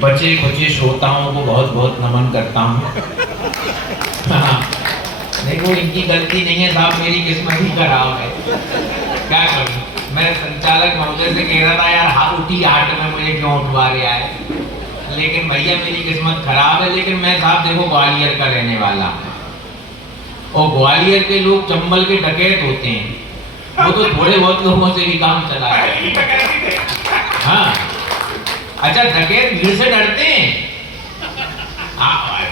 बचे खुचे श्रोताओं को बहुत बहुत नमन करता हूँ। देखो इनकी गलती नहीं है साहब, मेरी किस्मत ही खराब है, क्या करूँ। मैं संचालक महोदय से कह रहा था यार हाँ उठी 8 में मुझे क्यों उठवा रहा है, लेकिन भैया मेरी किस्मत खराब है। लेकिन मैं साहब देखो ग्वालियर का रहने वाला हूँ, और ग्वालियर के लोग चंबल के डकैत होते हैं, वो तो थोड़े बहुत लोगों से भी काम चला है। हाँ अच्छा, डकैत भीड़ से डरते हैं,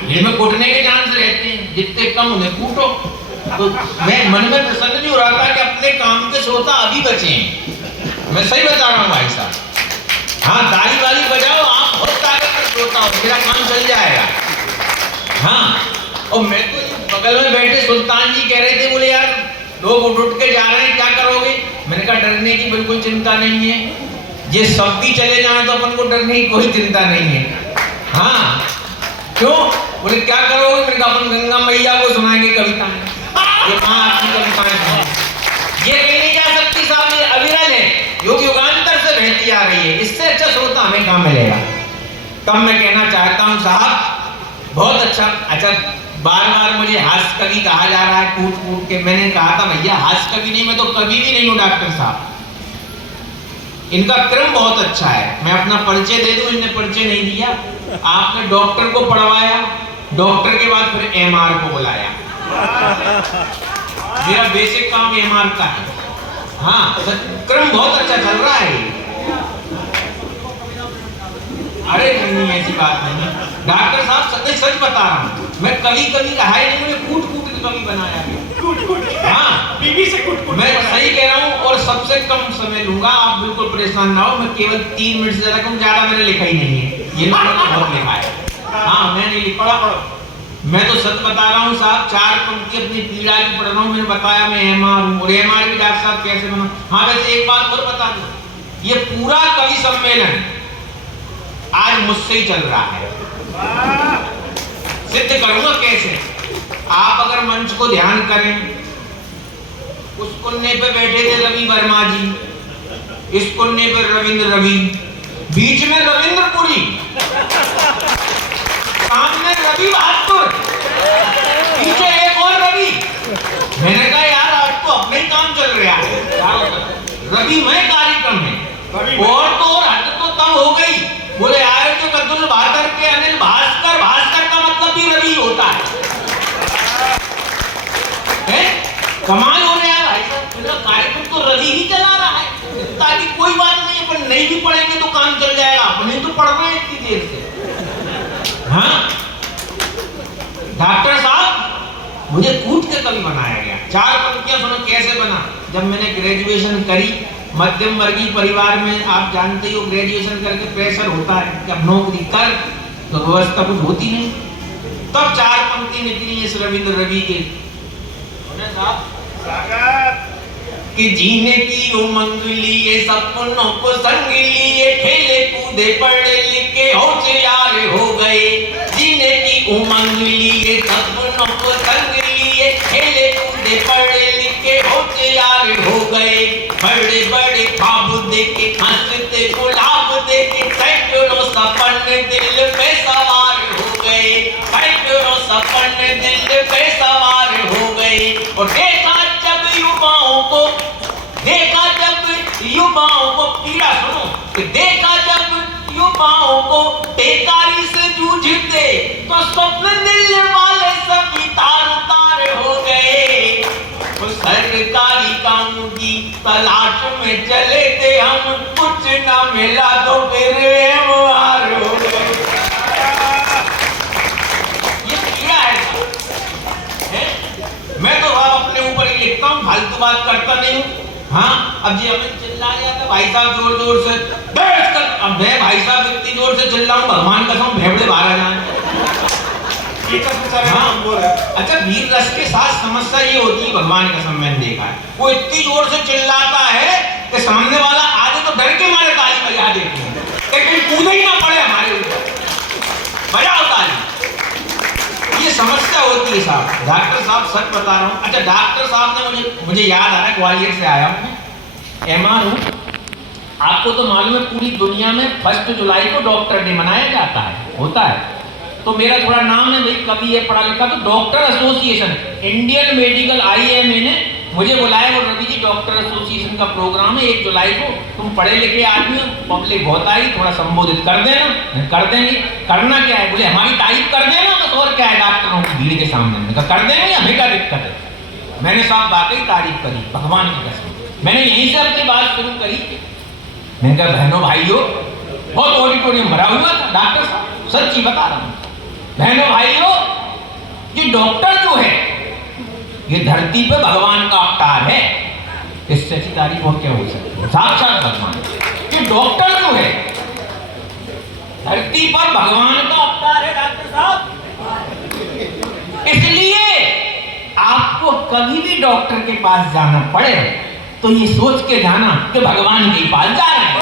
भीड़ में कूटने के चांस रहते हैं, जितने कम उन्हें कूटो। तो मैं मन में प्रसन्न नहीं हो रहा था कि अपने काम के श्रोता अभी बचे हैं, मैं सही बता रहा हूँ भाई साहब। हाँ ताली वाली बजाओ, आप बहुत ताकत श्रोता हो, मेरा काम चल जाएगा। हाँ और मैं तो बगल में बैठे सुल्तान जी कह रहे थे, बोले यार लोग उठ के जा रहे हैं क्या करोगे। मैंने कहा डरने की बिल्कुल चिंता नहीं है, ये सब भी चले जाएं तो अपन को डरने की कोई चिंता नहीं है। हाँ क्यों, बोले क्या करोगे। मैंने कहा अपन गंगा मैया को सुनाएंगे कविताएं, ये आपकी कविताएं ये कहीं नहीं जा सकती साहब, ये अविरल है, युग युगांतर से बहती आ रही है, इससे अच्छा श्रोता हमें कहाँ मिलेगा। तब मैं कहना चाहता हूँ साहब बहुत अच्छा। अच्छा बार बार मुझे हास्य कवि कहा जा रहा है कूट कूट के, मैंने कहा था भैया हास्य कवि नहीं, मैं तो कवि भी नहीं हूँ डॉक्टर साहब। इनका क्रम बहुत अच्छा है, मैं अपना परिचय दे दूं, इन्हें परिचय नहीं दिया। आपने डॉक्टर को पढ़वाया, डॉक्टर के बाद फिर एमआर को बुलाया। मेरा बेसिक काम एमआर का है। हाँ क्रम बहुत अच्छा चल रहा है। अरे नहीं ऐसी बात नहीं डॉक्टर साहब, सच बता रहा हूँ, मैं कभी कहा ही नहीं, मुझे कूट कूट के कभी बनाया गया। हाँ बीबी से कूट मैं सही कह रहा हूँ, और सबसे कम समय लूंगा, आप बिल्कुल परेशान ना हो। मैं केवल 3 मिनट से ज्यादा मैंने लिखा ही नहीं है, ये मैंने बहुत लिखा है। हाँ मैं नहीं लिख पढ़ा, मैं तो सच बता रहा हूँ साहब, 4 पंक्ति अपनी पीड़ा की पढ़ रहा हूँ। मैंने बताया मैं एमआर हूँ, और एमआर भी डॉक्टर साहब कैसे बना। हाँ वैसे एक बात और बता दूं, ये पूरा कवि सम्मेलन आज मुझसे ही चल रहा है। सिद्ध करूंगा कैसे। आप अगर मंच को ध्यान करें, उस कोने पे बैठे थे रवि वर्मा जी, इस कोने पे रविंद्र रवि, बीच में रविंद्रपुरी, सामने रवि बहादुर, पीछे एक और रवि। मैंने कहा यार आज तो अपने ही काम चल रहा है, रविमय कार्यक्रम है। और तो और हद तो तब हो गई, बोले आयोजक अब्दुल बहादुर के अनिल भास्कर, भास्कर का मतलब भी रवि होता है। कमाल हो रहा है भाई साहब, कार्यक्रम तो रवि ही चला रहा है, ताकि कोई बात नहीं, अपन नहीं भी पढ़ेंगे तो काम चल जाएगा, अपने तो पढ़ रहे हैं इतनी देर से। हाँ डॉक्टर साहब मुझे कूट के कवि बनाया गया। 4 पंक्तियां सुनो कैसे बना। जब मैंने ग्रेजुएशन करी, मध्यम वर्गीय परिवार में आप जानते हो ग्रेजुएशन करके प्रेशर होता है कि अब नौकरी कर, तो व्यवस्था कुछ होती नहीं। तब 4 पंक्ति निकली इस रविंद्र रवि के कि जीने की उमंग लिए, सपनों को संग लिए, खेले कूदे पढ़े लिखे होशियार हो गए। जीने की उमंग लिए, सपनों को संग लिए, खेले कूदे पढ़े लिखे होशियार हो गए। बड़े बड़े ख्वाब देखे, हंसते गुलाब देखे, सैकड़ों सपने दिल पे सवार हो गए, सैकड़ों सपने दिल पे सवार हो गए। और देखा जब युवाओं को, देखा जब युवाओं को, पीड़ा सुनो, कि देखा जब युवाओं को बेकारी से जूझते, तो स्वप्न दिल वाले सभी तार तार हो गए। तो सरकारी काम की तलाश में चले थे हम, कुछ ना मिला तो फिर एमआर हो गए। ये पीड़ा है। मैं तो अपने ऊपर ही लिखता हूँ, फालतू बात करता नहीं हूँ। हाँ अब जी हमें चिल्ला जाता भाई साहब जोर जोर से, बैठ कर। अब मैं भाई साहब इतनी जोर से चिल्लाऊं, भगवान कसम भेड़े बाहर आ जाए। हाँ अच्छा वीर रस के साथ समस्या ये होती है, भगवान कसम मैंने देखा है, वो इतनी जोर से चिल्लाता है कि सामने वाला आगे तो डर के मारे ताली बजा देते हैं, कहीं कूदे ही ना पड़े हमारे ऊपर, बजाओ ताली। ये समस्या होती है साहब। डॉक्टर साहब सच बता रहा हूँ। अच्छा डॉक्टर साहब ने मुझे याद आ रहा है, ग्वालियर से आया हूँ, एमआर हूँ, आपको तो मालूम है पूरी दुनिया में 1 जुलाई को डॉक्टर डे मनाया जाता है, होता है। तो मेरा थोड़ा नाम है भाई, कभी है पढ़ा लिखा, तो doctor association, Indian medical IMA ने मुझे बुलाया, वो रवि जी डॉक्टर एसोसिएशन का प्रोग्राम है 1 जुलाई को, तुम पढ़े लिखे आदमी हो, पब्लिक बहुत आई, थोड़ा संबोधित कर देना। कर देंगे, करना क्या है, बोले हमारी तारीफ कर देना बस, और क्या है डॉक्टरों की भीड़ के सामने। मैंने कहा कर देंगे, हमें क्या दिक्कत है। मैंने साहब वाकई तारीफ करी, भगवान की कसम। मैंने यहीं से अपनी बात शुरू करी। मैंने कहा बहनों भाइयों, बहुत ऑडिटोरियम भरा हुआ था, डॉक्टर साहब सच्ची बता रहा हूँ, बहनों भाइयों, ये डॉक्टर जो है ये धरती पे भगवान का अवतार है, इससे अच्छी तारीफ और क्या हो सकती है, साक्षात भगवान। ये डॉक्टर जो है धरती पर भगवान का अवतार है डॉक्टर साहब। इसलिए आपको कभी भी डॉक्टर के पास जाना पड़े तो ये सोच के जाना कि भगवान के पास जा रहे हैं।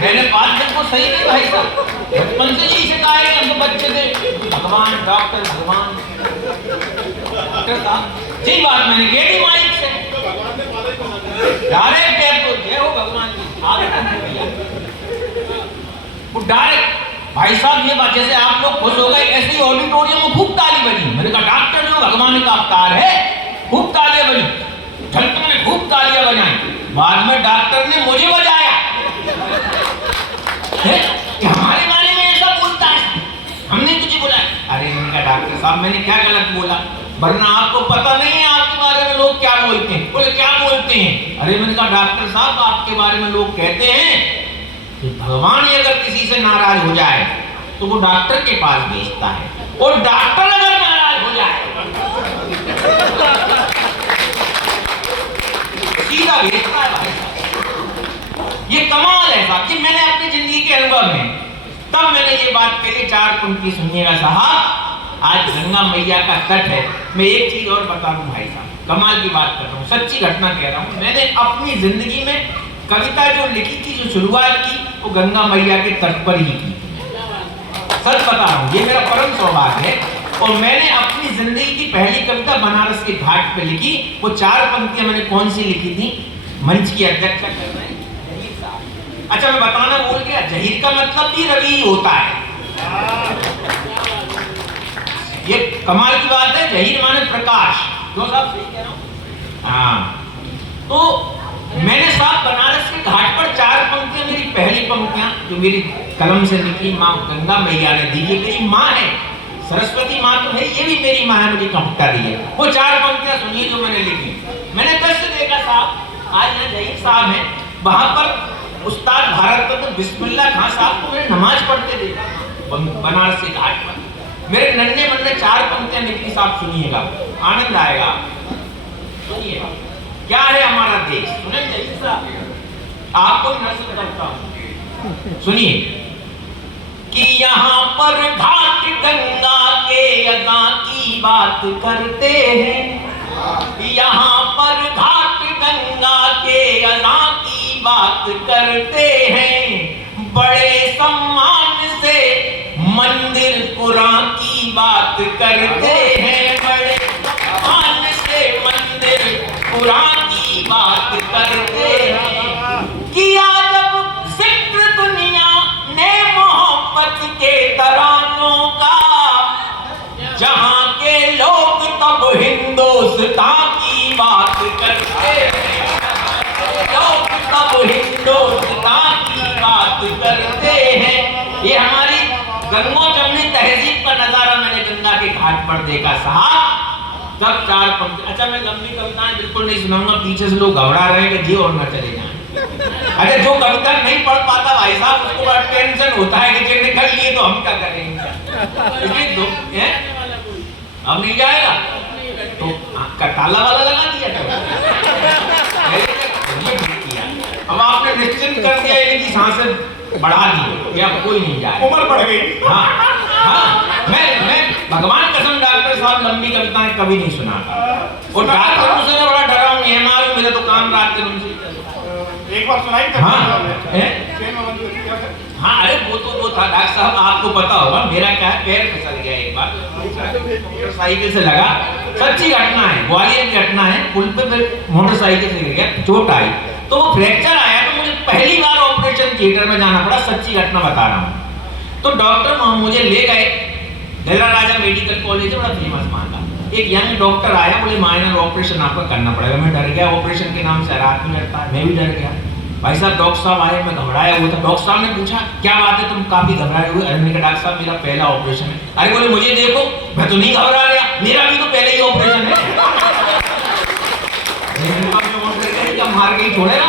मैंने बात बिल्कुल सही की भाई साहब, बचपन से यही सिखाया कि हमको बच्चे थे भगवान डॉक्टर भगवान डॉक्टर साहब। सही बात मैंने कह दी माइक से, डायरेक्ट है तो जय हो भगवान की, आगे वो डायरेक्ट। भाई साहब ये बात, जैसे आप लोग खुश हो गए ऐसे ही ऑडिटोरियम में खूब ताली बजी। मैंने कहा डॉक्टर जो भगवान का अवतार है, खूब तालियां बजी, झलक में खूब तालियां बजाई। बाद में डॉक्टर ने मुझे बजाया कि हमारे बारे में ऐसा बोलता है, हमने तुझे बुलाया। अरे मैंने कहा डॉक्टर साहब मैंने क्या गलत बोला, वरना आपको पता नहीं है आपके बारे में लोग क्या बोलते हैं। बोले क्या बोलते हैं? अरे मैंने कहा डॉक्टर साहब आपके बारे में लोग कहते हैं कि भगवान ही अगर किसी से नाराज हो जाए तो वो डॉक्टर के पास भेजता है, और डॉक्टर अगर नाराज हो जाए सीधा भेजता है। भाई ये कमाल है साहब, कि मैंने अपनी जिंदगी के अनुभव में तब मैंने ये बात कही। 4 पंक्ति सुनिएगा साहब, आज गंगा मैया का तट है। मैं एक चीज और बता दूं भाई साहब, कमाल की बात कर रहा हूँ, सच्ची घटना कह रहा हूँ। मैंने अपनी जिंदगी में कविता जो लिखी थी, जो शुरुआत की, वो गंगा मैया के तट पर ही की। सच बता रहा हूँ, ये मेरा परम सौभाग्य है। और मैंने अपनी जिंदगी की पहली कविता बनारस के घाट पे लिखी। वो 4 पंक्तियां मैंने कौन सी लिखी थी, मंच की अध्यक्षता कर रहे हैं जहीर साहब। अच्छा मैं बताना भूल गया, जहीर का मतलब भी रवि होता है। ये कमाल की बात है, जहीर माने प्रकाश। क्यों साहब सही कह रहा हूँ? हाँ, तो मैंने साहब बनारस के घाट पर 4 पंक्तियां, मेरी पहली पंक्तियां जो मेरी कलम से लिखी, माँ गंगा मैया ने दी। ये मेरी माँ है, सरस्वती माँ तो है, ये भी मेरी माँ है, मुझे कविता दी है। वो 4 पंक्तियां सुनिए जो मैंने लिखी। मैंने 10 से देखा साहब, आज यहाँ जहीर साहब हैं, वहां पर उस्ताद भारत रत्न बिस्मिल्लाह खां साहब को मैंने नमाज पढ़ते देखा बनारस के घाट पर। मेरे नन्हे मन में 4 पंक्तियां लिखी साहब, सुनिएगा आनंद आएगा। सुनिएगा क्या है हमारा देश, सुने जहीर साहब, आपको नस्ल करता हूं, सुनिए कि यहाँ पर घाट गंगा के अदा की बात करते हैं, यहाँ पर घाट गंगा के अदा की बात करते हैं, बड़े सम्मान से मंदिर कुरान की बात करते हैं, बड़े सम्मान से मंदिर कुरान की बात करते हैं। किया जब जिक्र दुनिया ने मोहब्बत के तरानों का, जहां के लोग तब हिंदुस्तान की बात करते हैं, लोग तब हिंदुस्तान की बात करते हैं। ये हमारी गंगो जमनी तहजीब का नजारा मैंने गंगा के घाट पर देखा साहब। तब 4 पंक्ति। अच्छा मैं लंबी कविताएं बिल्कुल नहीं सुनाऊंगा, पीछे से लोग घबरा रहे हैं कि जी और ना चले जाएं। अरे जो कविता नहीं पढ़ पाता भाई साहब, उसको बड़ा टेंशन होता है कि जे निकल लिए तो हम क्या करेंगे। इसलिए दो अब नहीं जाएगा तो ताला वाला लगा दिया किया। अब आपने निश्चिंत कर दिया, इनकी सांसें बढ़ा दी, या कोई नहीं जाए, उम्र बढ़ गई। हाँ हाँ, मैं भगवान कसम डॉक्टर साहब लंबी कविताएं कभी नहीं सुनाता। और डॉक्टर मुझसे बड़ा डरा हूँ, ये मालूम मेरा तो काम रात दिन उनसे। एक बार सुनाई था। हाँ हाँ अरे वो था डॉक्टर साहब, आपको पता होगा मेरा क्या है, पैर फिसल गया एक बार, मोटरसाइकिल से लगा, सच्ची घटना है, ग्वालियर की घटना है, पुल पे मोटरसाइकिल से गिर गया, चोट आई, तो वो फ्रैक्चर आया, तो मुझे पहली बार ऑपरेशन थिएटर में जाना पड़ा, सच्ची घटना बता रहा हूँ। तो डॉक्टर मुझे ले गए, डेरा राजा मेडिकल कॉलेज है, बड़ा फेमस मान ला, एक यंग डॉक्टर आया, बोले माइनर ऑपरेशन आपका करना पड़ेगा। मैं डर गया, ऑपरेशन के नाम से हर आदमी डरता है, मैं भी डर गया। भाई साहब डॉक्टर साहब आए, मैं घबराया हुआ था। डॉक्टर साहब ने पूछा क्या बात है, तुम काफी घबराए हुए? अरे मैंने कहा डॉक्टर साहब मेरा पहला ऑपरेशन है। अरे बोले मुझे देखो, मैं तो नहीं घबरा रहा, मेरा भी तो पहले ही ऑपरेशन है। मार के ही छोड़ेगा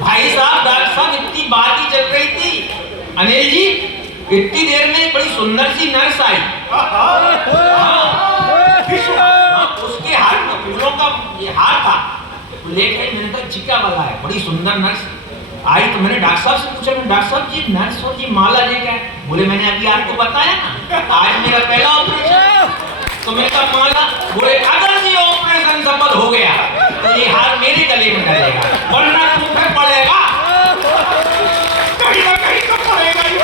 भाई साहब। डॉक्टर साहब इतनी बात ही चल रही थी, अनिल जी इतनी देर में बड़ी सुंदर सी नर्स आई, उसके हाथ में फूलों का ये हार था, लेके मैंने कहा चिका वाला है, बड़ी सुंदर नर्स आई। तो मैंने डॉक्टर साहब से पूछा, डॉक्टर साहब जी नर्स और जी माला जी क्या है? बोले मैंने अभी आपको बताया ना, आज मेरा पहला ऑपरेशन। तो मैंने कहा माला, बोले अगर ये ऑपरेशन सफल हो गया तो ये हार मेरे गले में डलेगा, वरना तुम्हें पड़ेगा, कहीं ना कहीं तो पड़ेगा ही।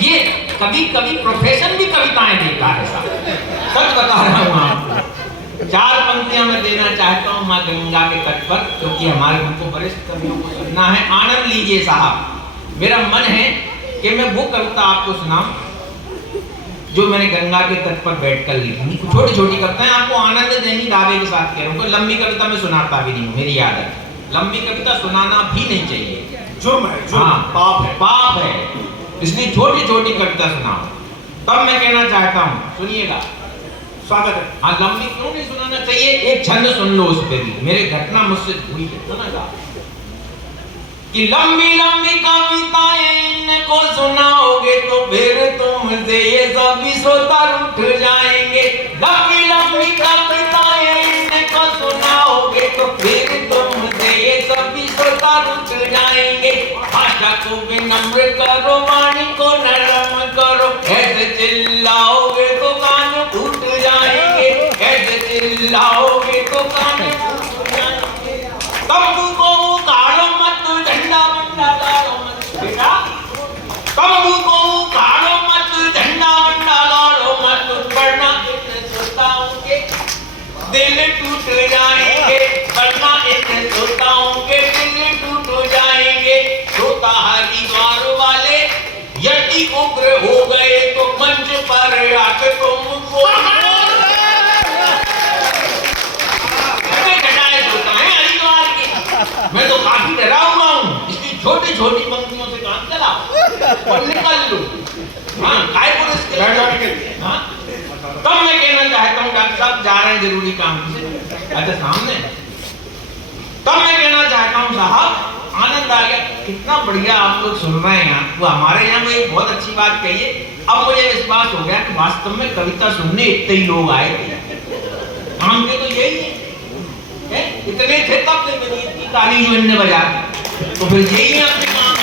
ये कभी कभी प्रोफेशन भी कविताएं देता है, सच बता रहा हूँ आपको। 4 पंक्तियां मैं देना चाहता हूँ माँ गंगा के तट पर, क्योंकि हमारे हमको वरिष्ठ कवियों को सुनना है। आनंद लीजिए साहब, मेरा मन है कि मैं वो कविता आपको सुनाऊं जो मैंने गंगा के तट पर बैठकर लिखी। छोटी छोटी कविताएं आपको आनंद देनी, दावे के साथ कह रहा हूँ। लंबी कविता मैं सुनाता भी नहीं हूँ, मेरी आदत है, लंबी कविता सुनाना भी नहीं चाहिए, जुर्म है, जुर्म, हाँ पाप है, पाप है, इसलिए छोटी छोटी कविता सुनाओ। तब मैं कहना चाहता हूँ, सुनिएगा, स्वागत है। हाँ लंबी क्यों नहीं सुनाना चाहिए, एक छंद सुन लो उस पे भी, मेरे घटना मुझसे हुई है, सुना कि लंबी लंबी कविताएं इनको सुनाओगे तो फिर तुमसे ये सभी श्रोता उठ जाएंगे। लंबी लंबी कविताएं इनको सुनाओगे तो फिर तुमसे ये सभी श्रोता उठ जाएंगे। भाषा को विनम्र करो, वाणी को नरम करो, ऐसे चिल्लाओगे तो कान फूट जाएंगे, ऐसे चिल्लाओगे तो कान फूट जाएंगे। तंबू को उखाड़ो मत, झंडा वंडा गाड़ो मत बेटा, तंबू को उखाड़ो मत, झंडा वंडा गाड़ो मत, वरना इन श्रोताओं के दिल टूट जाएंगे, वरना इन श्रोताओं के दिल टूट जाएंगे। श्रोता हरिद्वार वाले यदि उग्र हो गए तो मंच पर आकर तुमको मैं तो काफी डरा हुआ हूँ, इसलिए छोटी छोटी पंक्तियों से काम चला और निकल लो। हाँ काय पुलिस के हाँ, तब मैं कहना चाहता हूँ डॉक्टर साहब जा रहे हैं जरूरी काम से, अच्छा सामने। तब मैं कहना चाहता हूँ साहब आनंद आ गया, कितना बढ़िया आप लोग सुन रहे हैं। वो हमारे यहाँ में एक बहुत अच्छी बात कही है, अब मुझे विश्वास हो गया कि वास्तव में कविता सुनने इतने ही लोग आए थे, काम के तो यही है, इतने थे तब मेरी इतनी ताली जो इनने बजा, तो फिर यही है अपने काम,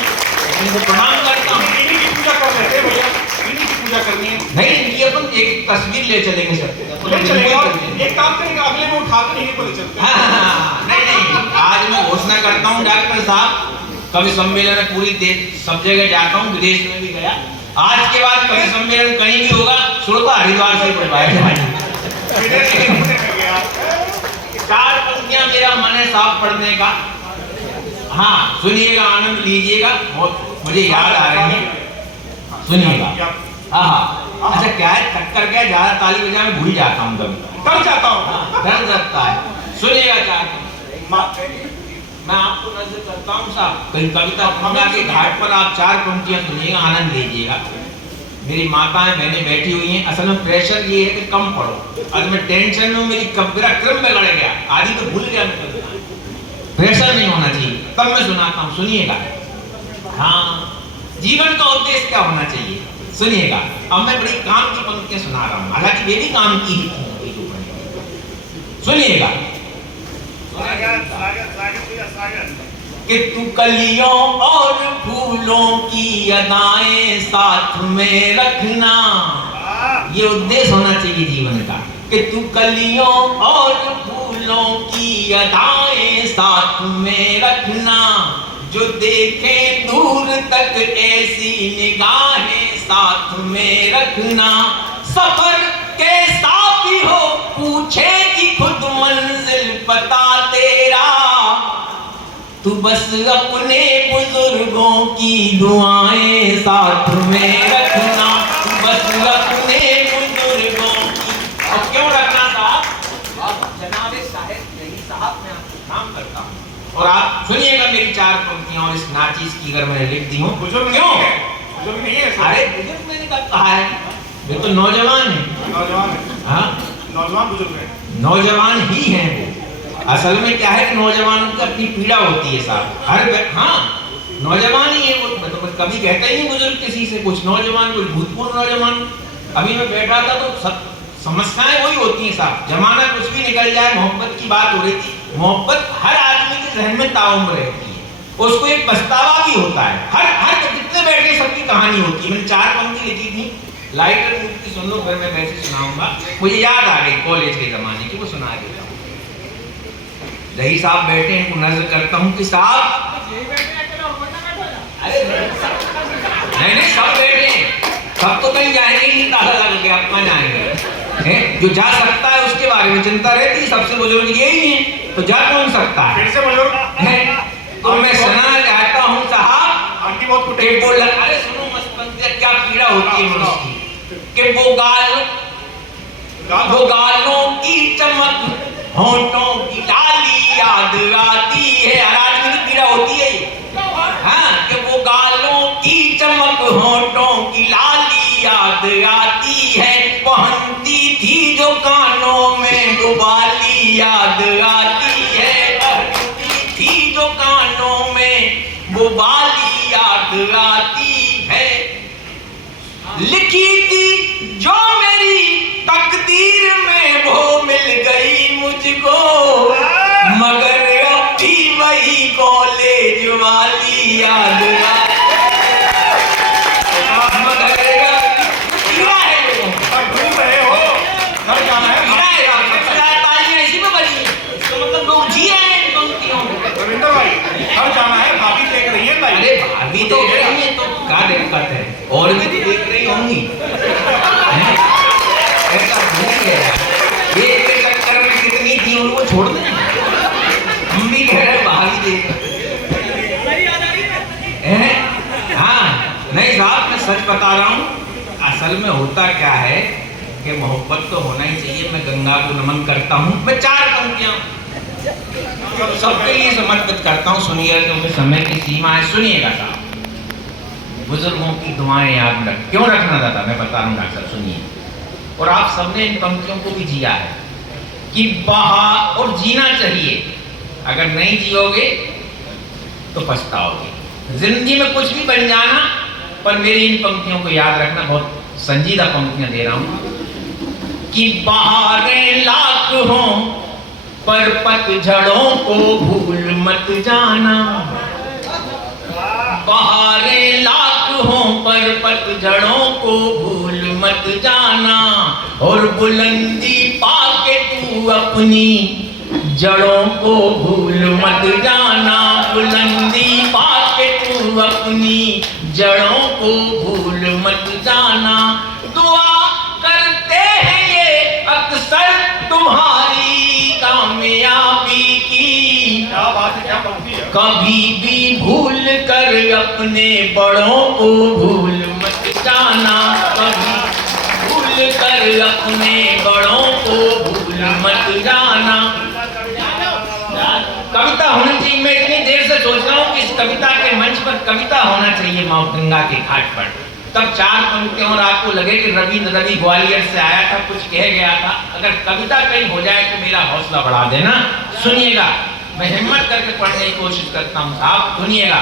इनको प्रणाम करता हूँ। इन्हीं की पूजा कर रहे थे भैया, इन्हीं की पूजा करनी है। नहीं इनकी अपन एक तस्वीर ले चलेंगे सब, ले चलेंगे और एक काम करेंगे, अगले में उठा के नहीं बोले चलते। हाँ, नहीं आज मैं घोषणा करता हूँ डॉक्टर साहब, कवि सम्मेलन में पूरी देश सब जगह जाता हूँ, विदेश में भी गया, आज के बाद कवि सम्मेलन कहीं भी होगा श्रोता हरिद्वार से पढ़वाया जाएगा। 4 पंक्तियां मेरा मन है साफ पढ़ने का, हाँ सुनिएगा, आनंद लीजिएगा, बहुत मुझे याद आ रही है, सुनिएगा। हाँ अच्छा क्या है, टक्कर क्या है, ज्यादा ताली बजा मैं भूल जाता हूँ, कभी डर जाता हूँ, डर लगता है। सुनिएगा चाहता मैं आपको नजर करता हूँ साहब, कहीं कविता गंगा के घाट पर आप 4 पंक्तियां सुनिएगा, आनंद लीजिएगा। मेरी माताएं बहनें बैठी हुई हैं, असल में प्रेशर ये है कि कम पढ़ो, आज मैं टेंशन में, मेरी मेरा क्रम बिगड़ गया, आदि तो भूल गया मैं कविता, प्रेशर नहीं होना चाहिए। तब मैं सुनाता हूँ, सुनिएगा। हाँ जीवन का उद्देश्य क्या होना चाहिए, सुनिएगा। अब मैं बड़ी काम की पंक्तियां सुना रहा हूँ, हालांकि वे भी काम की ही थी, सुनिएगा। कि तू कलियों और फूलों की अदाएं साथ में रखना, ये उद्देश्य होना चाहिए जीवन का, कि तू कलियों और फूलों की अदाएं साथ में रखना, जो देखे दूर तक ऐसी निगाहें साथ में रखना। सफर कैसा भी हो पूछेगी खुद मंजिल पता तेरा, तू बस अपने बुजुर्गों की दुआएं साथ में रखना, तू बस अपने बुजुर्गों की। अब क्यों रखना साहब? जनाबे साहब यही साहब मैं आपको काम करता हूँ, और आप सुनिएगा मेरी 4 पंक्तियां, और इस नाचीज की अगर मैंने लिख दी हूँ बुजुर्ग क्यों? बुजुर्ग नहीं है, अरे बुजुर्ग मैंने कब कहा है? ये तो नौजवान है। नौजवान है। हाँ, नौजवान बुजुर्ग है। नौजवान ही है वो। असल में क्या है कि नौजवानों की अपनी पीड़ा होती है साहब। हाँ, नौजवान ही है वो। तो मैं कभी कहता ही नहीं बुजुर्ग किसी से कुछ। नौजवान, कोई भूतपूर्व नौजवान। अभी मैं बैठा था तो सब समस्याएं वही होती हैं साहब। जमाना कुछ भी निकल जाए, मोहब्बत की बात हो रही थी। मोहब्बत हर आदमी के जहन में ताउम्र रहती है, उसको एक पछतावा भी होता है। हर जितने बैठे सबकी कहानी होती है। मैंने 4 पंक्ति लिखी थी, लाइटर मूड की सुन लो, फिर मैं वैसे सुनाऊंगा। मुझे याद आ गई कॉलेज के जमाने की, वो सुना देता हूँ। रही साहब बैठे हैं, इनको नजर करता हूँ कि साहब, अरे नहीं सब बैठे हैं, सब तो कहीं जाएंगे ही नहीं, ताला लग गया, अपना जाएंगे। जो जा सकता है उसके बारे में चिंता रहती है, सबसे बुजुर्ग यही है, तो जा कौन सकता है? फिर से बुजुर्ग है। तो मैं सुनाना चाहता हूँ साहब, आंटी बहुत कुटे। अरे सुनो मस्त पंक्तियां, क्या पीड़ा होती है मनुष्य की, कि वो गालों की चमक, होंठों की लाली याद आती है। हर आदमी की पीड़ा होती है ये। हाँ, कि वो गालों की चमक, होंठों की लाली याद आती है। पहनती थी जो कानों में वो बाली याद आती है। पहनती थी जो कानों में वो बाली याद आती है। लिखी थी जो मेरी तकदीर में वो मिल गई मुझको, मगर अब भी वही कॉलेज वाली याद आती है। मगर पीड़ा है लोगों को। अब घूम रहे हो, घर जाना है। पीड़ा है, सबसे ज्यादा तालियां इसी में बजी हैं। इसका मतलब लोग जी रहे हैं इन पंक्तियों में। रविंद्र भाई, घर जाना है, भाभी देख रही है। अरे भाभी देख रही है तो क्या दिक्कत है? और भी तो देख रही होंगी। ऐसा नहीं है यार, ये एक चक्कर में कितनी थी उनको छोड़ दें। हम भी कह रहे भाभी देख हैं। हाँ नहीं साहब, मैं सच बता रहा हूँ। असल में होता क्या है कि मोहब्बत तो होना ही चाहिए। मैं गंगा को नमन करता हूँ। मैं 4 पंक्तियां सबके लिए समर्पित करता हूँ। सुनिएगा, क्योंकि समय की सीमा है। सुनिएगा साहब, बुजुर्गों की दुआएं याद रख। क्यों रखना था मैं बता रहा हूँ डॉक्टर, सुनिए। और आप सबने इन पंक्तियों को भी जिया है कि बहा, और जीना चाहिए। अगर नहीं जियोगे तो पछताओगे। जिंदगी में कुछ भी बन जाना, पर मेरी इन पंक्तियों को याद रखना। बहुत संजीदा पंक्तियां दे रहा हूं कि बहारें लाख हों पर पतझड़ों को भूल मत जाना। बहारें लाख हों पर पतझड़ों को भूल मत जाना। और बुलंदी पाके तू अपनी जड़ों को भूल मत जाना। बुलंदी पाके तू अपनी जड़ों को भूल मत जाना। दुआ करते हैं ये अक्सर तुम्हारी कामयाबी की। क्या बात है, क्या पंक्ति है। कभी भी भूल कर अपने बड़ों को भूल मत जाना। कभी भूल कर अपने बड़ों को भूल मत जाना। कविता होनी चाहिए। मैं इतनी देर से सोच रहा हूँ कि इस कविता के मंच पर कविता होना चाहिए माँ गंगा के घाट पर। तब 4 पंक्तियां और आपको लगे कि रवि ग्वालियर से आया था, कुछ कह गया था। अगर कविता कहीं हो जाए तो मेरा हौसला बढ़ा देना। सुनिएगा, मैं हिम्मत करके पढ़ने की कोशिश करता हूँ साहब। सुनिएगा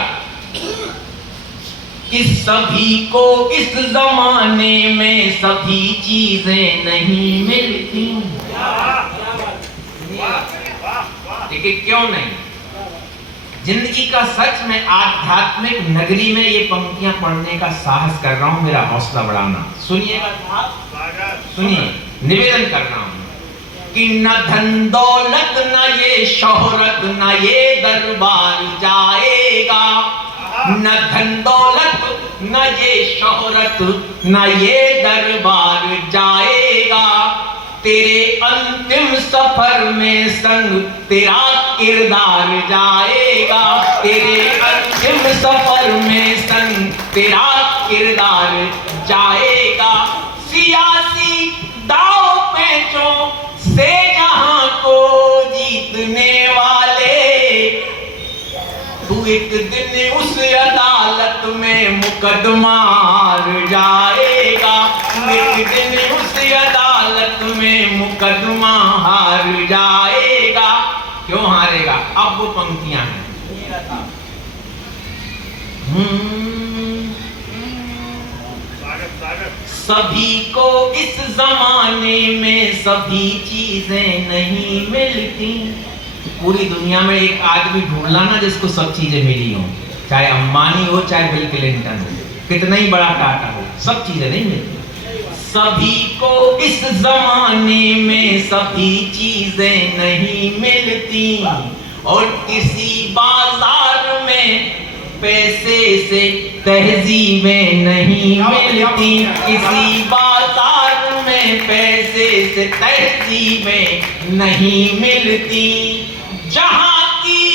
कि सभी को इस जमाने में सभी चीजें नहीं मिलती। लेकिन क्यों नहीं? जिंदगी का सच में आध्यात्मिक नगरी में ये पंक्तियां पढ़ने का साहस कर रहा हूं, मेरा हौसला बढ़ाना। सुनिएगा साहब, सुनिए, निवेदन कर रहा हूं कि न धन दौलत न ये शोहरत न ये दरबार जाएगा, न धन दौलत न ये शोहरत न ये दरबार जाएगा। तेरे अंतिम सफर में संग तेरा किरदार जाएगा, तेरे अंतिम सफर में संग तेरा किरदार जाएगा। सियासी दाव पेचों से जहां को जीतने वाले, तू एक दिन उस अदालत में मुकदमा हार जाएगा, तू एक दिन उस अदालत में मुकदमा हार जाएगा। क्यों हारेगा? अब वो पंक्तियां हैं। सभी को इस जमाने में सभी चीजें नहीं मिलती। पूरी दुनिया में एक आदमी ढूंढना ना जिसको सब चीजें मिली हो, चाहे अंबानी हो चाहे बिल क्लिंटन हो, कितना ही बड़ा टाटा हो, सब चीजें नहीं मिलती। सभी को इस जमाने में सभी चीजें नहीं मिलती, और किसी बाजार में पैसे से तहजीबें नहीं मिलती, किसी बाजार में पैसे से तहजीबें नहीं मिलती। जहां की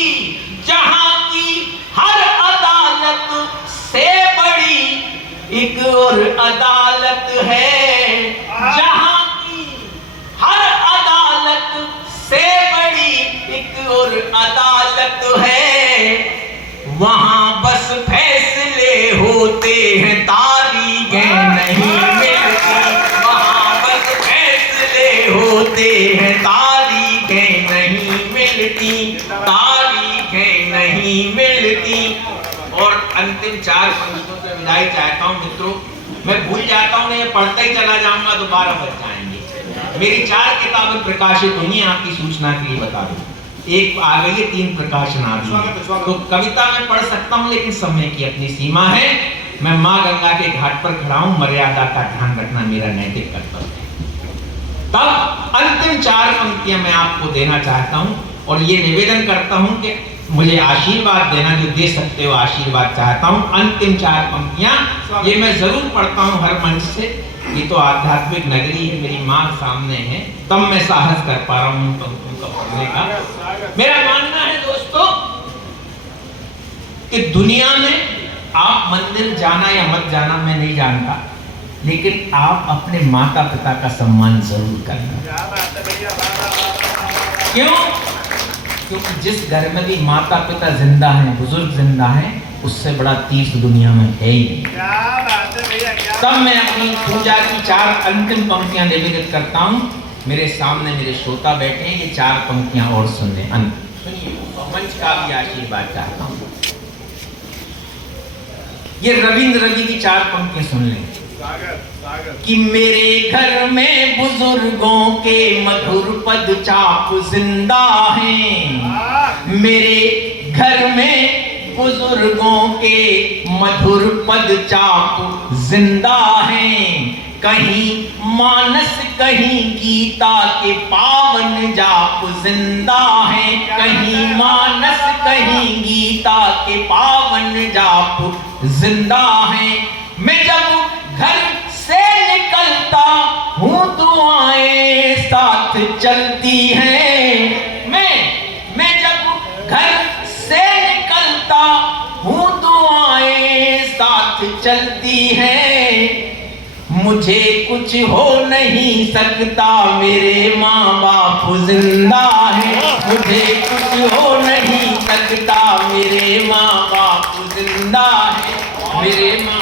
हर अदालत से बड़ी एक और अदालत है, जहां की हर अदालत से बड़ी एक और अदालत है। वहां बस फैसले होते हैं, तारीखें नहीं मिलती, वहां बस फैसले होते हैं, तारीखें नहीं मिलती, तारीखें नहीं मिलती। और अंतिम 4 पंक्तियों से विदाई चाहता हूं मित्रों। मैं भूल जाता हूं, मैं पढ़ता ही चला जाऊंगा तो 12 बज जाएंगे। मेरी 4 किताबें प्रकाशित हुई हैं, आपकी सूचना के लिए बता दूं। एक आ गई है, 3 प्रकाशन आ गई। तो कविता मैं पढ़ सकता हूं, लेकिन समय की अपनी सीमा है। मैं माँ गंगा के घाट पर खड़ा हूं, मर्यादा का ध्यान रखना मेरा नैतिक कर्तव्य है। तब अंतिम 4 पंक्तियां मैं आपको देना चाहता हूं, और ये निवेदन करता हूं कि मुझे आशीर्वाद देना, जो दे सकते हो आशीर्वाद चाहता हूं। अंतिम 4 पंक्तियां ये मैं जरूर पढ़ता हूं हर मंच से। ये तो आध्यात्मिक नगरी है, मेरी माँ सामने है, तब मैं साहस कर पा रहा हूं पंक्तियों का पढ़ने का। मेरा मानना है दोस्तों कि दुनिया में आप मंदिर जाना या मत जाना मैं नहीं जानता, लेकिन आप अपने माता पिता का सम्मान जरूर करना। क्यों? क्योंकि जिस घर में भी माता पिता जिंदा हैं, बुजुर्ग जिंदा हैं, उससे बड़ा तीर्थ दुनिया में है ही नहीं। तब मैं अपनी पूजा की 4 अंतिम पंक्तियां निवेदित करता हूं। मेरे सामने मेरे श्रोता बैठे हैं, ये 4 पंक्तियां और सुन लें। सुनिए, मंच का भी आशीर्वाद चाहता हूं। ये रविंद्र रवि की 4 पंक्तियां सुन लें। कि मेरे घर में बुजुर्गों के मधुर पद चाप जिंदा हैं, मेरे घर में बुजुर्गों के मधुर पद चाप जिंदा हैं। कहीं मानस कहीं गीता के पावन जाप जिंदा हैं, कहीं मानस कहीं गीता के पावन जाप जिंदा हैं। मैं जब घर से निकलता हूँ दुआएं साथ चलती हैं, मैं जब घर से निकलता हूँ दुआएं साथ चलती हैं। मुझे कुछ हो नहीं सकता, मेरे माँ बाप जिंदा हैं, मुझे कुछ हो नहीं सकता, मेरे माँ बाप जिंदा हैं, मेरे माँ